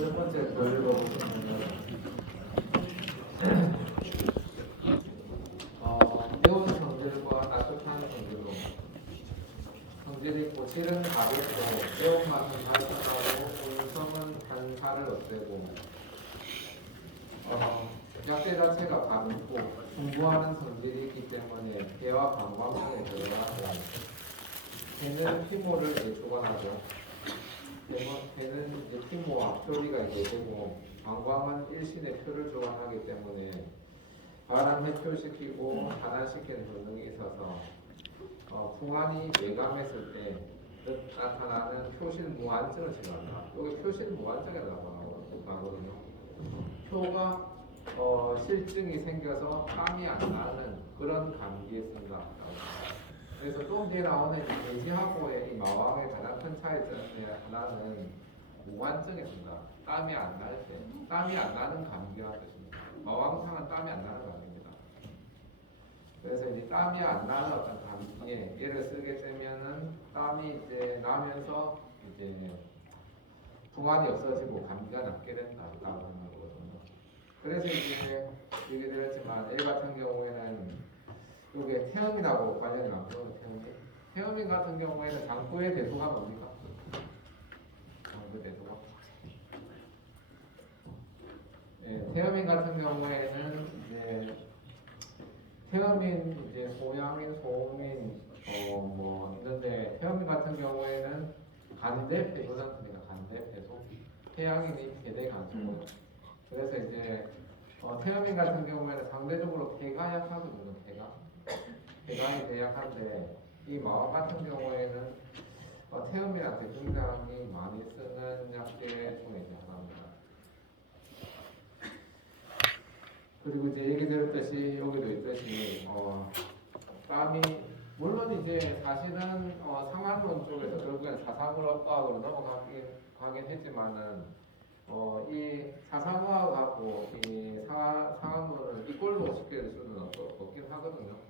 첫 번째 더 읽어보시면 매운 성질과 따뜻한 성질로 성질이 고실은 가볍고 매운맛은 달콤하고 운성은 탄사를 없애고 약재 자체가 가볍고 풍부하는 성질이 있기 때문에 폐와 방광성에 들어가고 폐는 피모를 주관하죠. 폐는 피모와 표리가 되고 방광은 일신의 표를 주관하기 때문에 발을 회표시키고 단안시키는 본능이 있어서 풍안이 외감했을 때 나타나는 표실무안증을 지칭한다. 여기 표실무안증이라고 하거든요. 표가 실증이 생겨서 땀이 안 나는 그런 감기에 쓴다. 그래서 또 뒤에 나오는 이 돼지하고의 이 마왕의 가장 큰 차이 중에 하나는 무관증에 쓴다. 땀이 안 날 때, 땀이 안 나는 감기가 뜻입니다. 마왕상은 땀이 안 나는 감기입니다. 그래서 이제 땀이 안 나는 어떤 감기에 얘를 쓰게 되면은 땀이 이제 나면서 이제 풍안이 없어지고 감기가 낫게 된다라고 하는 거거든요. 그래서 이제 얘기 드렸지만 얘 같은 경우에는 이게 태음인하고 관련이 많거든요. 태음인 같은 경우에는 장부의 대소가 뭡니까? 장부의 대소가. 예, 태음인 같은 경우에는 이제 태음인 이제 소양인, 소음인 뭐 있는데 태음인 같은 경우에는 간대 폐소 상태입니다. 간대 폐소. 태양인이 대대 간소고요. 그래서 이제 태음인 같은 경우에는 상대적으로 폐가 약하거든요. 폐관이 대약한데 이 마왕 같은 경우에는 태음인한테 굉장히 많이 쓰는 약재 중에 하나입니다. 그리고 이제 얘기 드렸듯이 여기도 있듯이 땀이 물론 이제 사실은 상한론 쪽에서 결국엔 사상의학으로 넘어가긴 했지만은 이 사상의학하고 이 상한론을 이꼴로 시킬 수는 없긴 하거든요.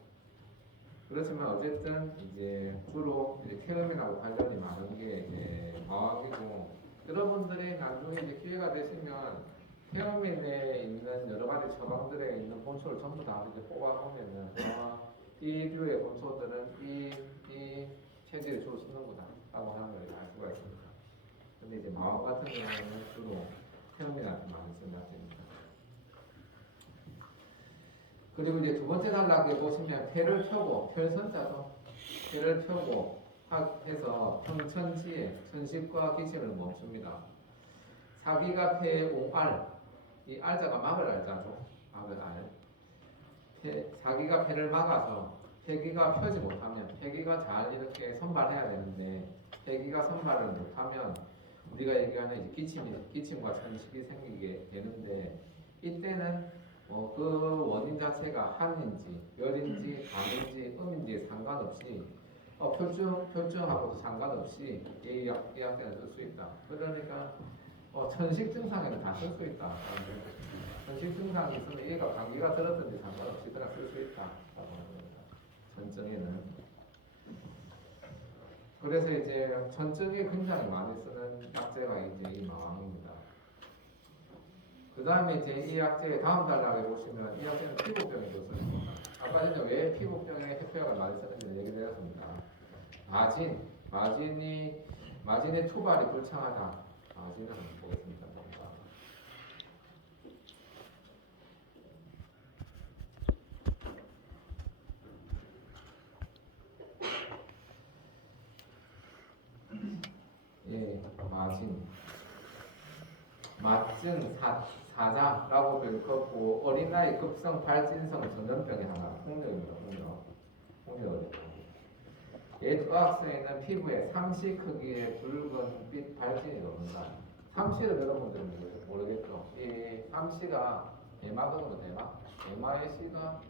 그렇지만 어쨌든 이제 주로 이제 태음인하고 관련이 많은 게 이제 마왕이고 여러분들이 나중에 이제 기회가 되시면 태음인에 있는 여러 가지 처방들에 있는 본초를 전부 다 이제 뽑아보면은 이 류의 본초들은 이 체질을 주로 쓰는구나라고 하는 걸 알 수가 있습니다. 근데 이제 마왕 같은 경우는 주로 태음인한테 많이 쓰는 약입니다. 그리고 이제 두 번째 단락에 보시면 폐를 펴고 혈선자죠. 폐를 펴고 해서 평천지에 천식과 기침을 멈춥니다. 사기가 폐의 옹알, 이 알자가 막을 알자죠. 막을 알. 사기가 폐를 막아서 폐기가 펴지 못하면 폐기가 잘 이렇게 선발해야 되는데 폐기가 선발을 못하면 우리가 얘기하는 이제 기침과 천식이 생기게 되는데 이때는 그 원인 자체가 한인지, 열인지, 간인지, 음인지 상관없이 표준하고도 상관없이 이 약제는 쓸 수 있다. 그러니까 천식 증상에는 다 쓸 수 있다. 천식 증상이 있으면 얘가 감기가 들었든지 상관없이 그냥 쓸 수 있다. 전증에는. 그래서 이제 전증에 굉장히 많이 쓰는 약제가 이제 이 마왕입니다. 그 다음에 이제 이 약제의 다음 단락에 보시면 이 약제는 피부병에도 씁니다. 아까 전에 왜 피부병에 해표약을 많이 쓰는지 얘기 드렸습니다. 마진의 투발이 불창하다. 마진을 한번 보겠습니다. 예, 맞증 사자라고 읽었고 어린아이 급성 발진성 전염병의 하나 홍역입니다. 홍역. 옛 의학서에는 피부에 삼시 크기의 붉은 빛 발진이 나옵니다. 삼시를 여러분들은 모르겠죠. 이 삼시가 대마거든요. 대마의 시가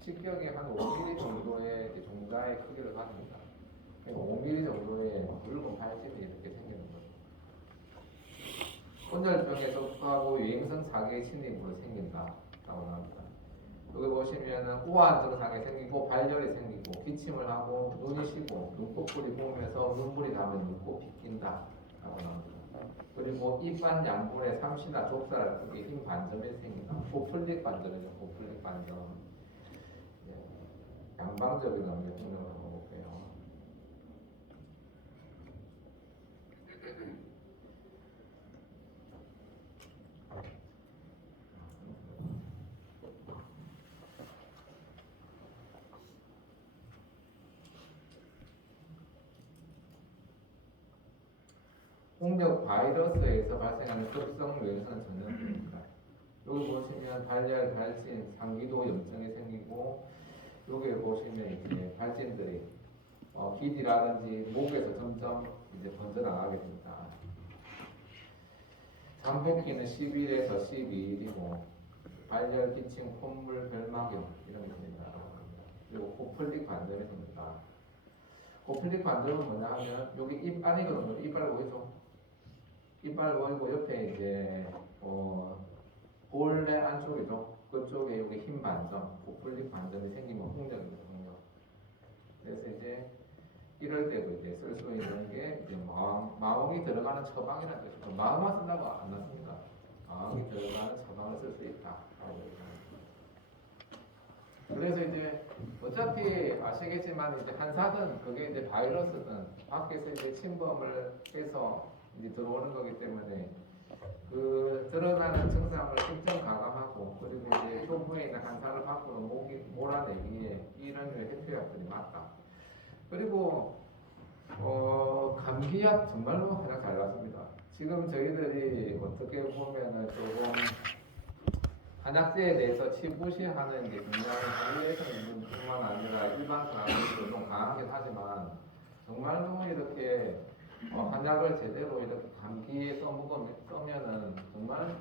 직격이 한 5mm 정도의 종자의 크기를 가집니다. 5mm 정도의 붉은 발진이 이렇게 생기는 거죠. 혼혈병에 접하고 유행성 사기의 침입으로 생긴다라고 합니다. 여기 보시면은 우아한 증상이 생기고 발열이 생기고 기침을 하고 눈이 쉬고 눈꺼풀이 부으면서 눈물이 나면 눈곱 빗긴다라고 합니다. 그리고 그리고 입안 양분의 삼시나 족살 그게 힘 반점이 생긴다. 고플릭 반점이죠. 고플릭 반점. 네. 양방적인 의미의 폭력을 한번 볼게요. 홍역 바이러스에서 발생하는 급성 뇌선 전염병입니다. 여기 보시면 발열, 발진, 상기도 염증이 생기고 여기 보시면 이제 발진들이 기디라든지 목에서 점점 이제 번져나가게 됩니다. 잠복기는 10일에서 12일이고 발열, 기침, 콧물, 결막염 이런 게 됩니다. 그리고 고플릭 반점이 됩니다. 고플릭 반점은 뭐냐 하면 여기 입 안이거든요. 이빨 보이죠? 이빨 보이고 옆에 이제 볼의 안쪽이죠. 그쪽에 여기 흰 반점, 고플릭 반점이 생기면 홍역입니다. 홍역. 그래서 이제 이럴 때도 이제 쓸 수 있는 게 이제 마홍이 들어가는 처방이라는 뜻이죠. 마음만 쓴다고 안 났습니다. 마홍이 들어가는 처방을 쓸 수 있다. 그래서 이제 어차피 아시겠지만 이제 한사든 그게 이제 바이러스든 밖에서 이제 침범을 해서 이제 들어오는 거기 때문에 그 드러나는 증상을 직접 가감하고 그리고 이제 초부에 있는 한사를 밖으로 몰아내기에 이런 해표약들이 맞다. 그리고 감기약 정말로 하나 잘 나왔습니다. 지금 저희들이 어떻게 보면은 조금 한약재에 대해서 치부시하는 게 굉장히 한의에서뿐만 아니라 일반 사람들도 좀 강하긴 하지만 정말로 이렇게 한약을 제대로 이렇게 감기에 써면은 정말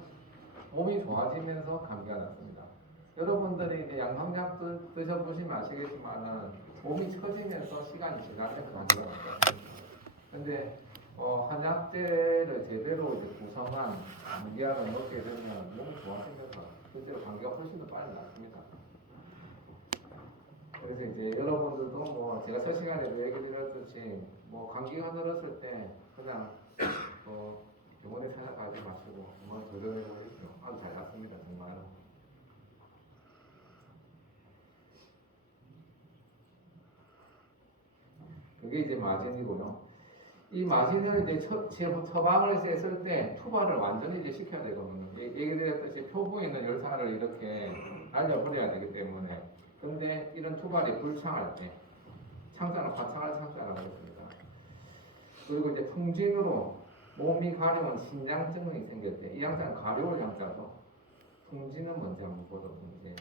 몸이 좋아지면서 감기가 낫습니다. 여러분들이 이제 양성약 드셔보시면 아시겠지만은 몸이 처지면서 시간이 지나면 감기가 낫다. 근데 한약재를 제대로 이제 구성한 감기약을 먹게 되면 몸이 좋아지면서 실제로 감기가 훨씬 더 빨리 낫습니다. 그래서 이제 여러분들도 뭐 제가 첫 시간에도 얘기 드렸듯이 뭐 감기가 늘었을 때 그냥 병원에 찾아가지 마시고 한번 도전해 보십시오. 아주 잘 낫습니다. 정말로. 그게 이제 마진이고요. 이 마진을 이제 처방을 했을 때 투발을 완전히 이제 시켜야 되거든요. 얘기 드렸듯이 표부에 있는 열사를 이렇게 날려버려야 되기 때문에. 근데 이런 투발이 불창할 때, 창자는 과창할 창자라고 했습니다. 그리고 이제 풍진으로 몸이 가려운 신장증이 생길 때, 이 양자는 가려울 양자죠. 풍진은 뭔지 한번 보죠. 풍진.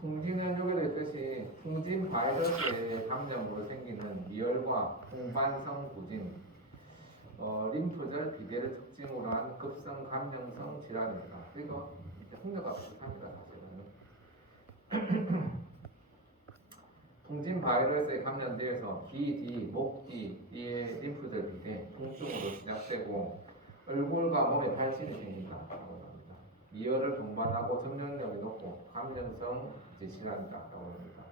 풍진은 여기도 있듯이 풍진 바이러스의 감염으로 생기는 미열과 홍반성 부진, 림프절 비대를 특징으로 한 급성 감염성 질환입니다. 그리고 홍역과 비슷합니다. 사실은. 풍진 바이러스에 감염되어서 귀 뒤, 목 뒤에 림프절 비대, 통증으로 시작되고 얼굴과 몸에 발진이 생긴다라고 합니다. 미열을 동반하고 전염력이 높고 감염성 질환이다라고 합니다.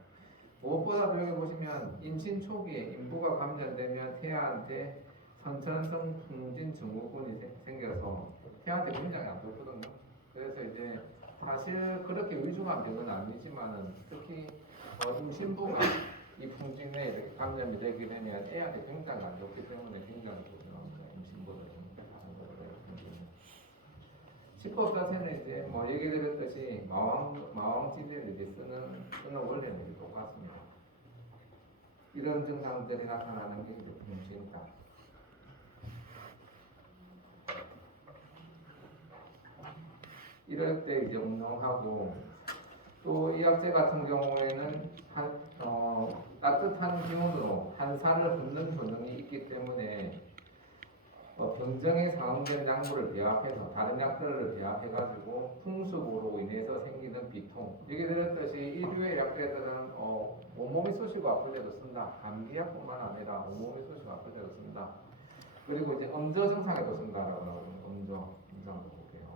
무엇보다도 여기 보시면 임신 초기에 인부가 감염되면 태아한테 선천성 풍진 증후군이 생겨서 태아한테 굉장히 안 좋거든요. 그래서 이제 사실 그렇게 위중한 병은 아니지만은 특히 임신부가 이 풍진에 이렇게 감염이 되게 되면 애한테 굉장히 안 좋기 때문에 굉장히 조심합니다. 임신부들은. 치법 자체는 이제 뭐 얘기 드렸듯이 마왕지대를 이제 쓰는 원리는 똑같습니다. 이런 증상들이 나타나는 게 이제 병진이다. 이럴 때 이제 운동하고 또 이 약재 같은 경우에는 따뜻한 기운으로 한산을 붓는 효능이 있기 때문에 병정에 사용된 약물을 배합해서 다른 약들을 배합해가지고 풍습으로 인해서 생기는 비통. 얘기 드렸듯이 이류의 약재들은 온몸이 쑤시고 아플 때도 쓴다. 감기약뿐만 아니라 온몸이 쑤시고 아플 때도 쓴다. 그리고 이제 음저 증상에도 쓴다라고 나오는 음저 증상도 볼게요.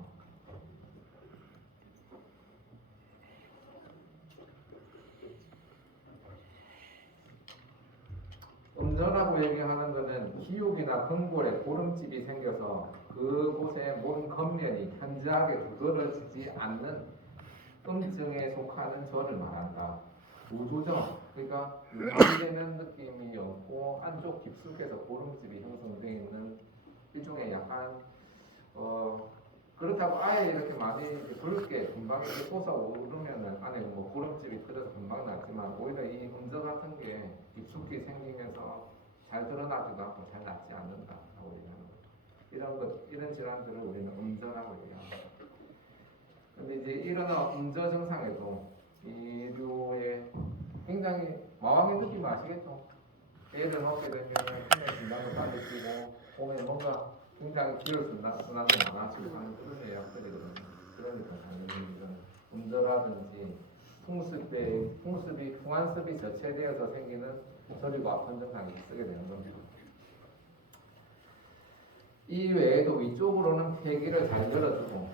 음저라고 얘기하는 것은 기육이나 근골에 고름집이 생겨서 그곳에 몸 겉면이 현저하게 두드러지지 않는 음증에 속하는 저를 말한다. 우조정, 그러니까 유지되는 느낌이 없고 안쪽 깊숙해서 고름집이 형성되어 있는 일종의 약간 그렇다고 아예 이렇게 많이 붉게 금방 이렇게 솟아오르면은 안에 뭐 고름집이 들어서 금방 났지만 오히려 이 음저 같은 게 깊숙이 생기면서 잘 드러나지도 않고 잘 낫지 않는다라고 얘기하는 거죠. 이런 질환들을 우리는 음저라고 얘기합니다. 근데 이제 이런 음저 증상에도 이류의 굉장히 마왕의 느낌 아시겠죠? 애를 먹게 되면 손에 긴장도 빨리 뛰고 몸에 뭔가 굉장히 기혈순환도 많아지고 하는 그런 예약들이거든요. 그러니까 당연히 이런 음저라든지 풍습이 풍환습이 저체되어서 생기는 저리고 아픈 증상이 쓰게 되는 겁니다. 이 외에도 위쪽으로는 폐기를 잘 열어주고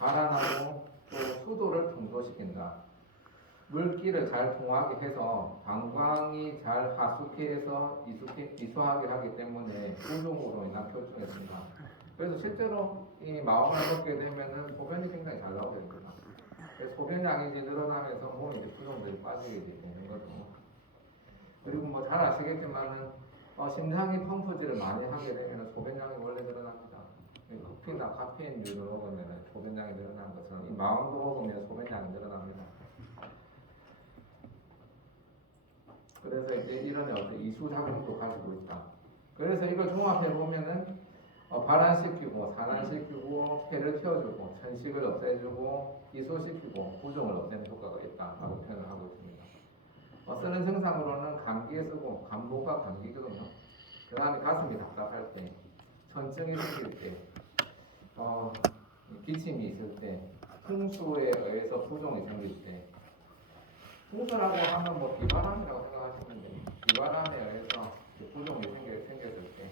발안하고 또 수도를 통도시킨다. 물기를 잘 통하게 해서 방광이 잘 하숙해서 이수하게 하기 때문에 우종으로 인한 표준에 쓴다. 그래서 실제로 이 마왕을 먹게 되면은 소변이 굉장히 잘 나오게 됩니다. 그래서 소변량이 이제 늘어나면서 몸에 이제 부종들이 빠지게 되는 거죠. 그리고 뭐 잘 아시겠지만은 심장이 펌프질을 많이 하게 되면 소변량이 원래 늘어납니다. 커피나 카페인류를 먹으면 소변량이 늘어나는 것처럼 이 마왕도 먹으면 소변량이 늘어납니다. 그래서 이제 이런 어떤 이수작용도 가지고 있다. 그래서 이걸 종합해 보면은 발안시키고 산안시키고 폐를 틔워주고 천식을 없애주고 이수시키고 부종을 없애는 효과가 있다라고 표현을 하고 있습니다. 쓰는 증상으로는 감기에 쓰고 감목과 감기거든요. 그 다음에 가슴이 답답할 때, 전증이 생길 때, 기침이 있을 때, 풍수에 의해서 부종이 생길 때, 풍수라고 하면 뭐 비바람이라고 생각하시면 됩니다. 비바람에 의해서 부종이 생겼을 때,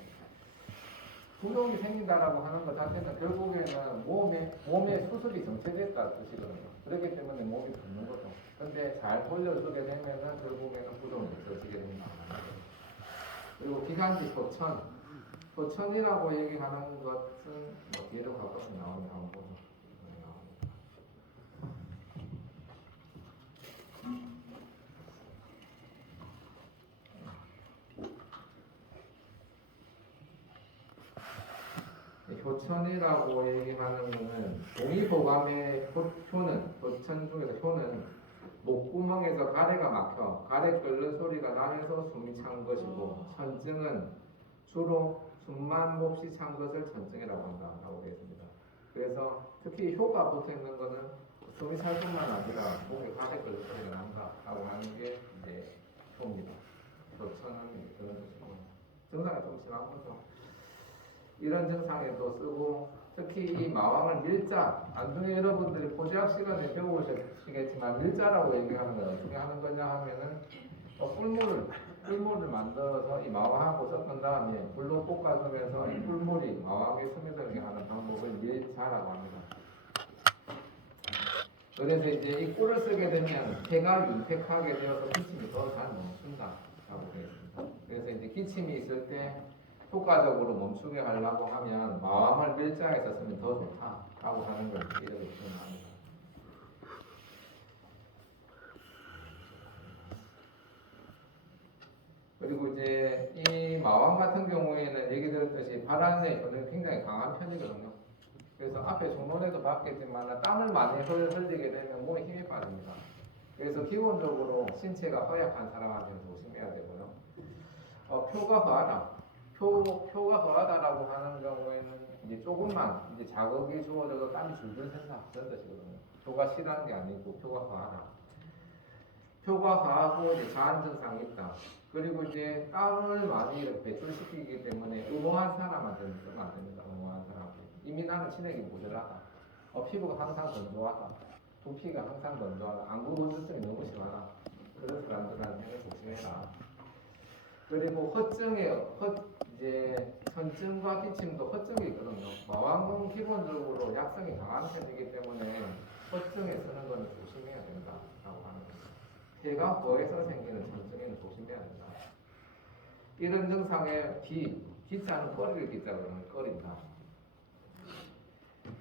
부종이 생긴다라고 하는 것 자체는 결국에는 몸에 수습이 정체됐다 뜻이거든요. 그렇기 때문에 몸이 붓는 거죠. 근데 잘 돌려주게 되면은 결국에는 부종이 없어지게 됩니다. 그리고 기관지 소천이라고 얘기하는 것은 뭐 뒤에도 가끔씩 나오는 한번 보죠. 효천이라고 얘기하는 것은 동의보감의 효천 중에서 효는 목구멍에서 가래가 막혀 가래 끓는 소리가 나면서 숨이 찬 것이고 천증은 주로 숨만 몹시 찬 것을 천증이라고 한다라고 되어 있습니다. 그래서 특히 효가 붙어 있는 것은 숨이 찰 뿐만 아니라 목에 가래 끓는 소리가 난다라고 하는 게 이제 효입니다. 효천은 그런 뜻이고 증상이 좀 심한 거죠. 이런 증상에도 쓰고 특히 이 마왕을 밀자, 나중에 여러분들이 포지학 시간에 배우시겠지만 밀자라고 얘기하는 건 어떻게 하는 거냐 하면은 꿀물을 만들어서 이 마왕하고 섞은 다음에 불로 볶아주면서 이 꿀물이 마왕에 스며들게 하는 방법을 밀자라고 합니다. 그래서 이제 이 꿀을 쓰게 되면 폐가 윤택하게 되어서 기침이 더 잘 멈춘다라고 되어 있습니다. 그래서 이제 기침이 있을 때 효과적으로 멈추게 하려고 하면 마왕을 밀자에서 쓰면 더 좋다라고 하는 걸 이렇게 표현합니다. 그리고 이제 이 마왕 같은 경우에는 얘기 들었듯이 발안의 효는 굉장히 강한 편이거든요. 그래서 앞에 종론에도 봤겠지만 땀을 많이 흘리게 되면 몸에 힘이 빠집니다. 그래서 기본적으로 신체가 허약한 사람한테는 조심해야 되고요. 표가 허하다. 표가 허하다라고 하는 경우에는 이제 조금만 이제 자극이 주어져도 땀이 줄줄 샌다 그런 뜻이거든요. 표가 싫어하는 게 아니고 표가 허하다. 표가 허하고 이제 자한 증상이 있다. 그리고 이제 땀을 많이 이렇게 배출시키기 때문에 음호한 사람한테는 쓰면 안 됩니다. 음호한 사람한테. 이미 나는 진액이 모자라다. 피부가 항상 건조하다. 두피가 항상 건조하다. 안구 건조증이 너무 심하다. 그런 사람들한테는 조심해라. 그리고 이제 천증과 기침도 허증이 있거든요. 마왕은 기본적으로 약성이 강한 편이기 때문에 허증에 쓰는 것은 조심해야 된다라고 하는 거예요. 폐가 고해서 생기는 천증에는 조심해야 된다. 이런 증상에 기자는 꺼리를 기자 그러면 꺼린다.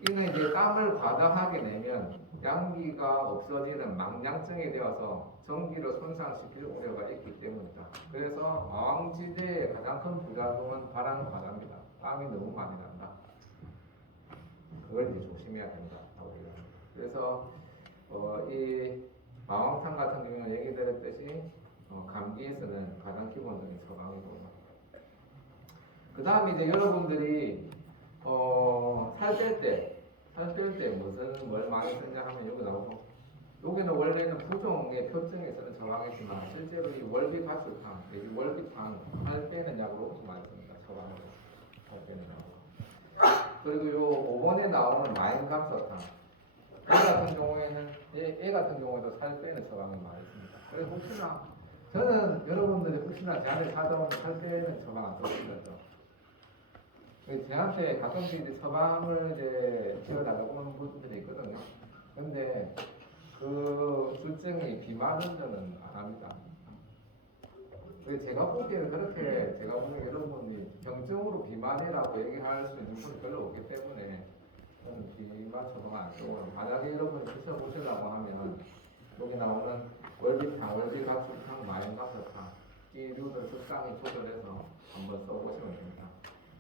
이는 이제 땀을 과다하게 내면 양기가 없어지는 망량증이 되어서 전기를 손상시킬 우려가 있기 때문이다. 그래서 마왕지대의 가장 큰 부작용은 발한 과다입니다. 땀이 너무 많이 난다. 그걸 이제 조심해야 된다. 그래서 이 마왕탕 같은 경우는 얘기 드렸듯이 감기에서는 가장 기본적인 처방이고요. 그 다음에 이제 여러분들이 살 뺄 때 무슨 뭘 많이 쓰냐 하면 여기 나오고, 여기는 원래는 부종의 표증에서는 처방했지만 실제로 이 월비가출탕, 월비탕 살 빼는 약으로 엄청 많이 씁니다. 처방으로 살 빼는 약으로. 그리고 요 5번에 나오는 마인감서탕, 얘 같은 경우에도 살 빼는 처방을 많이 씁니다. 그래서 혹시나 저는 여러분들이 혹시나 제한테 찾아오면 살 빼는 처방 안 써주셨죠? 저한테 가끔씩 이제 처방을 이제 지어달라고 하는 분들이 있거든요. 근데 그 술증이 비만은 저는 안 합니다. 제가 보기에는 그렇게 제가 보는 여러분이 병증으로 비만이라고 얘기할 수 있는 분이 별로 없기 때문에 저는 비만 처방 안 쓰고, 만약에 여러분이 드셔보시려고 하면 여기 나오는 월비탕, 월비가출탕, 마인가설탕 이 류를 적당히 조절해서 한번 써보시면 됩니다.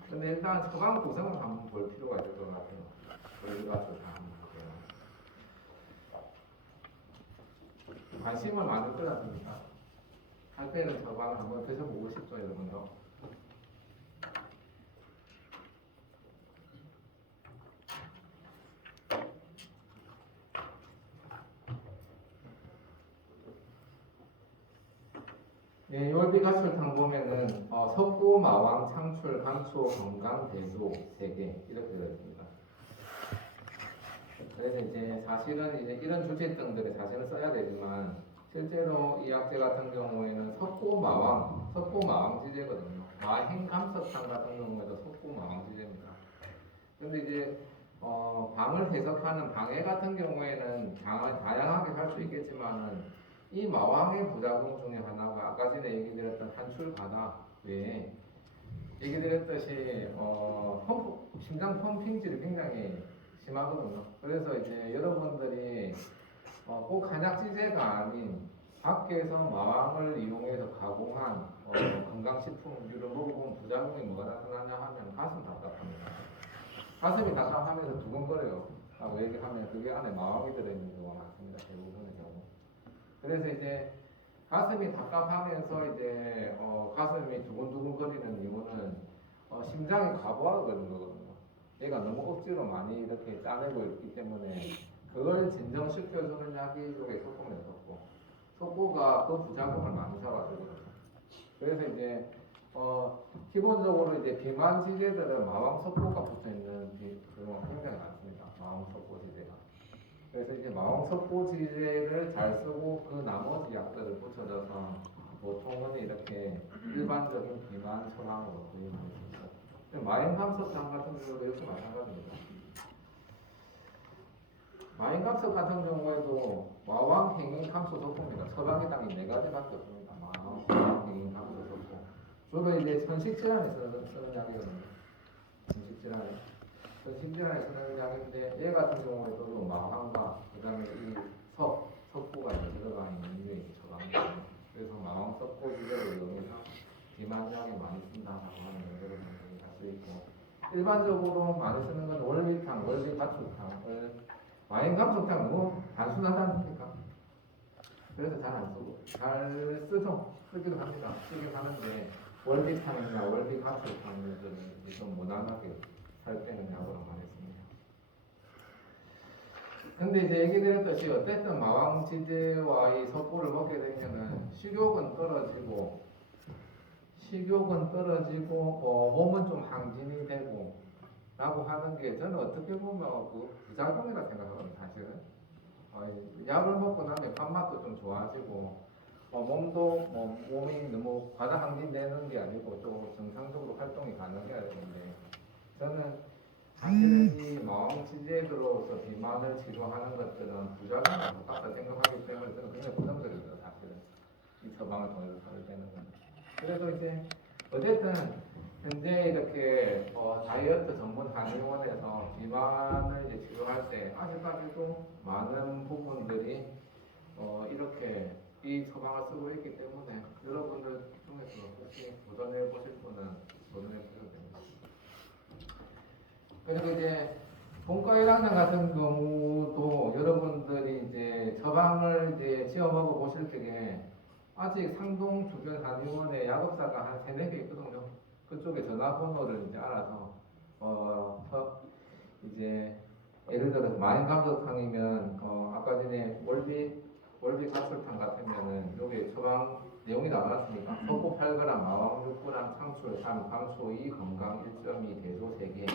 근데 일단 처방 구성을 한번 볼 필요가 있을 것 같아요. 월비가출탕 한번 볼게요. 관심을 많을 것 같습니다. 할 때는 처방을 한번 드셔보고 싶죠, 여러분도. 예, 월비가출탕 보면은 석고, 마왕, 창출, 감초, 건강, 대소 3개 이렇게 되어 있습니다. 그래서 이제 사실은 이제 이런 주치등들이 사실은 써야 되지만 실제로 이 약재 같은 경우에는 석고, 마왕 지제거든요. 마행감석탕 같은 경우에도 석고, 마왕 지제입니다. 근데 이제 방을 해석하는 방해 같은 경우에는 다양하게 할 수 있겠지만은 이 마왕의 부작용 중에 하나가 아까 전에 얘기 드렸던 한출가다 외에 얘기 드렸듯이 심장 펌핑질이 굉장히 심하거든요. 그래서 이제 여러분들이 꼭 한약지제가 아닌 밖에서 마왕을 이용해서 가공한 건강식품류를 먹어보면 부작용이 뭐가 나타나냐 하면 가슴 답답합니다. 가슴이 답답하면서 두근거려요 라고 얘기하면 그게 안에 마왕이 들어있는 경우가 많습니다. 대부분의 경우. 그래서 이제 가슴이 답답하면서 이제 가슴이 두근두근거리는 이유는 심장이 과부하가 되는 거거든요. 얘가 너무 억지로 많이 이렇게 짜내고 있기 때문에 그걸 진정시켜주는 약이 여기 석고면 석고가 그 부작용을 많이 잡아주거든요. 그래서 이제 기본적으로 이제 비만 지제들은 마왕 석고가 붙어 있는 경우가 굉장히 많습니다. 마왕 석고 지제가. 그래서 이제 마왕 석고 지제를 잘 쓰고 그 나머지 약들을 붙여줘서 보통은 이렇게 일반적인 비만 처방으로 구입할 수 있어요. 마행감석탕 같은 경우도 역시 마찬가지입니다. 마행감석 같은 경우에도 마왕, 행인, 감소, 석고입니다. 처방의 당이 4가지밖에 없습니다. 마왕, 행인, 감소, 석고. 주로 이제 천식질환에 쓰는 약이거든요. 천식질환에 쓰는 약인데 얘 같은 경우에도 마왕과 그 다음에 이 석고가 들어가 있는 류의 처방이거든요. 그래서 마왕, 석고 지제를 이용해서 비만약에 많이 쓴다라고 하는 여러 방법이 할 수 있고, 일반적으로 많이 쓰는 건 월비탕, 월비가출탕, 마행감석탕 너무 단순하다니까. 그래서 잘 안 쓰고 잘 쓰기도 합니다. 쓰긴 하는데 월비탕이나 월비가출탕을 좀 무난하게 살 때는 약으로 많이 씁니다. 근데 이제 얘기 드렸듯이 어쨌든 마왕지제와 이 석고를 먹게 되면은 식욕은 떨어지고 몸은 좀 항진이 되고 라고 하는 게 저는 어떻게 보면 그 부작용이라 생각하거든요. 사실은 약을 먹고 나면 밥맛도 좀 좋아지고 몸도 몸이 너무 과다 항진되는 게 아니고 또 정상적으로 활동이 가능해야 되는데 저는 사실은 이 마왕지제로서 비만을 치료하는 것들은 부작용과 똑같다 생각하기 때문에 저는 굉장히 부담스럽습니다. 사실은 이 처방을 통해서 사게 되는 건. 그래도 이제 어쨌든 현재 이렇게 다이어트 전문 한의원에서 비만을 이제 치료할 때 아직까지도 많은 부분들이 이렇게 이 처방을 쓰고 있기 때문에 여러분들 중에서 혹시 도전해 보실 분은 도전해 보셔도 됩니다. 그리고 이제 본과 1학년 같은 경우도 여러분들이 이제 처방을 이제 지어 먹어 보실 때에 아직 상동 주변 한의원에 약업사가 한 3-4개 있거든요. 그쪽에 전화번호를 이제 알아서 이제 예를 들어서 마인감독탕이면 아까 전에 월비 가설탕 같으면은 여기 처방 내용이 나왔으니까 석고 8g, 마왕 6g, 상추 3, 감초 2, 건강 1.2, 대소 3개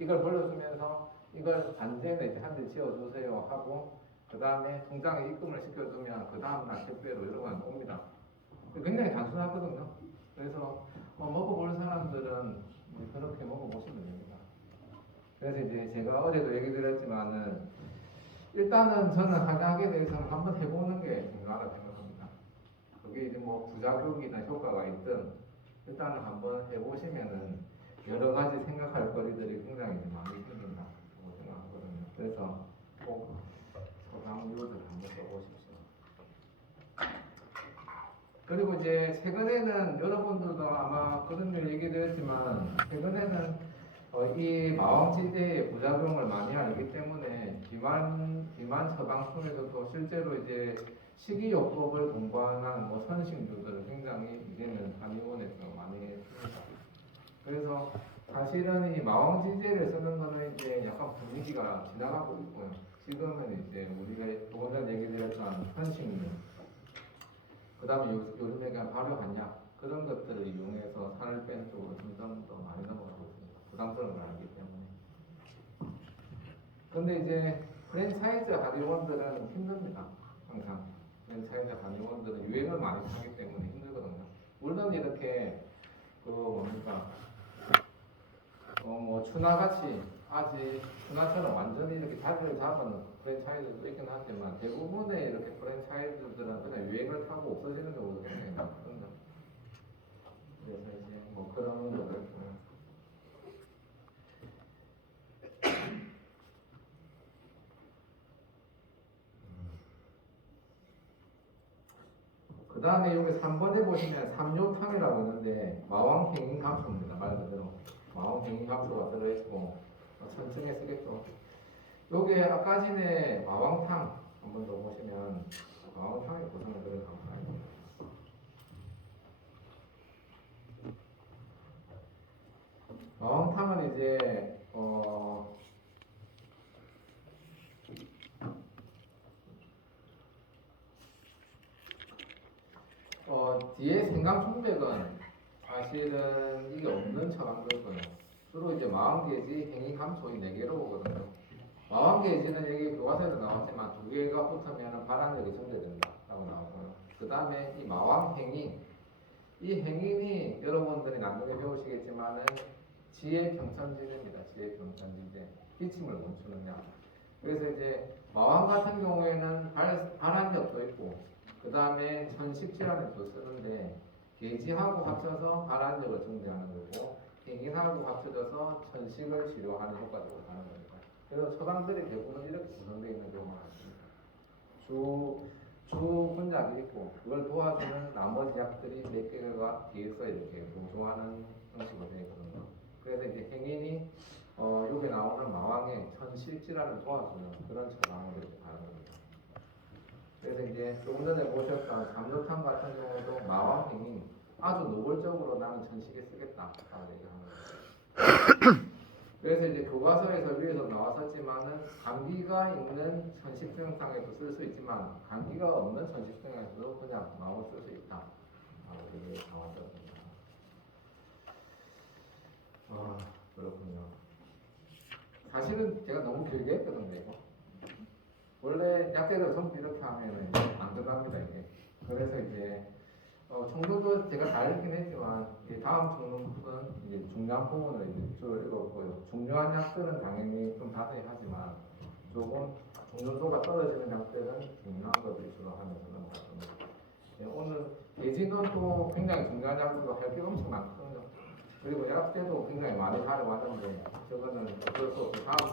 이걸 불러주면서 이걸 반제는 이제 한 대 지어주세요 하고 그 다음에 통장에 입금을 시켜주면 그 다음날 택배로 여러 번 옵니다. 굉장히 단순하거든요. 그래서 먹어볼 사람들은 그렇게 먹어보시면 됩니다. 그래서 이제 제가 어제도 얘기 드렸지만은 일단은 저는 한약에 대해서는 한번 해보는 게 중요하다고 생각합니다. 그게 이제 뭐 부작용이나 효과가 있든 일단은 한번 해보시면은 여러 가지 생각할 거리들이 굉장히 많이 생긴다고 생각하거든요. 그래서 꼭 처방류를 한번 써보십시오. 그리고 이제 최근에는 여러분들도 아마 그런 일 얘기 드렸지만 최근에는 이 마왕지대의 부작용을 많이 알기 때문에 비만 처방품에서도 실제로 이제 식이요법을 동반한 선식류들을 굉장히 이제는 한의원에서 많이 씁니다. 그래서 사실은 이 마왕지대를 쓰는 거는 이제 약간 분위기가 지나가고 있고요. 지금은 이제 우리가 조금 전에 얘기 드렸던 선식류, 그 다음에 요즘에 그냥 발효한약 그런 것들을 이용해서 살을 빼는 쪽으로 점점 더 많이 넘어가고 있습니다. 부담스러운 걸 알기 때문에. 근데 이제 프랜차이즈 한의원들은 힘듭니다. 항상 프랜차이즈 한의원들은 유행을 많이 하기 때문에 힘들거든요. 물론 이렇게 뭐 추나같이 아직 추나처럼 완전히 이렇게 자리를 잡은 프랜차이즈도 있긴 하지만 대부분의 이렇게 프랜차이즈들은 그냥 유행을 타고 없어지는 경우도 굉장히 많거든요. 그래서 이제 뭐 그런 거를 그 다음에 여기 3번에 보시면 삼요탕이라고 있는데 마왕팽인감초입니다. 말 그대로 마왕팽인감초가 들어있고 천층에 쓰겠죠. 요게 아까 전에 마왕탕 한번 더 보시면 마왕탕의 구성을 들어가고 마왕탕은 이제 뒤에 생강총백은 사실은 이게 없는 처방들고요. 주로 이제 마왕계지, 행이감초 이 4개로 오거든요. 마왕계지는 여기 교과서에도 나왔지만 2개가 붙으면 발암력이 증대된다라고 나오고요. 그 다음에 이 마왕행인, 이 행인이 여러분들이 나중에 배우시겠지만은 지혜병천지제입니다. 지혜병천지제, 기침을 멈추는 약. 그래서 이제 마왕 같은 경우에는 발암력도 있고 그 다음에 천식질환에도 쓰는데 계지하고 합쳐서 발암력을 증대하는 거고 행인하고 합쳐져서 천식을 치료하는 효과도 하는 겁니다. 그래서 처방들이 대부분 이렇게 구성되어 있는 경우가 많습니다. 주 분약이 있고 그걸 도와주는 나머지 약들이 몇 개가 뒤에서 이렇게 동조하는 형식으로 되어 있거든요. 그래서 이제 행인이 여기 나오는 마왕의 천식질환을 도와주는 그런 처방을 이렇게 하는 겁니다. 그래서 이제 조금 전에 보셨던 삼요탕 같은 경우도 마왕행인 아주 노골적으로 나는 천식에 쓰겠다라고 얘기하는 거예요. 그래서 이제 교과서에서 위에서 나왔었지만은 감기가 있는 천식 증상에도 쓸 수 있지만 감기가 없는 천식 증상에서도 그냥 마음을 쓸 수 있다. 이게 나왔었습니다. 그렇군요. 사실은 제가 너무 길게 했거든요. 이거. 원래 약재를 전부 이렇게 하면은 안 들어갑니다 이게. 그래서 이제 정도도 제가 다 읽긴 했지만 이제 다음 종목은 이제 중요한 부분을 이제 쭉 읽었고요. 중요한 약들은 당연히 좀 자세히 하지만 조금 중요도가 떨어지는 약들은 중요한 것들 주로 하면서 넘어갔습니다. 예, 오늘 예진은 또 굉장히 중요한 약들도 할 게 엄청 많거든요. 그리고 약제도 굉장히 많이 다뤄왔는데 저거는 어쩔 수 없이 다음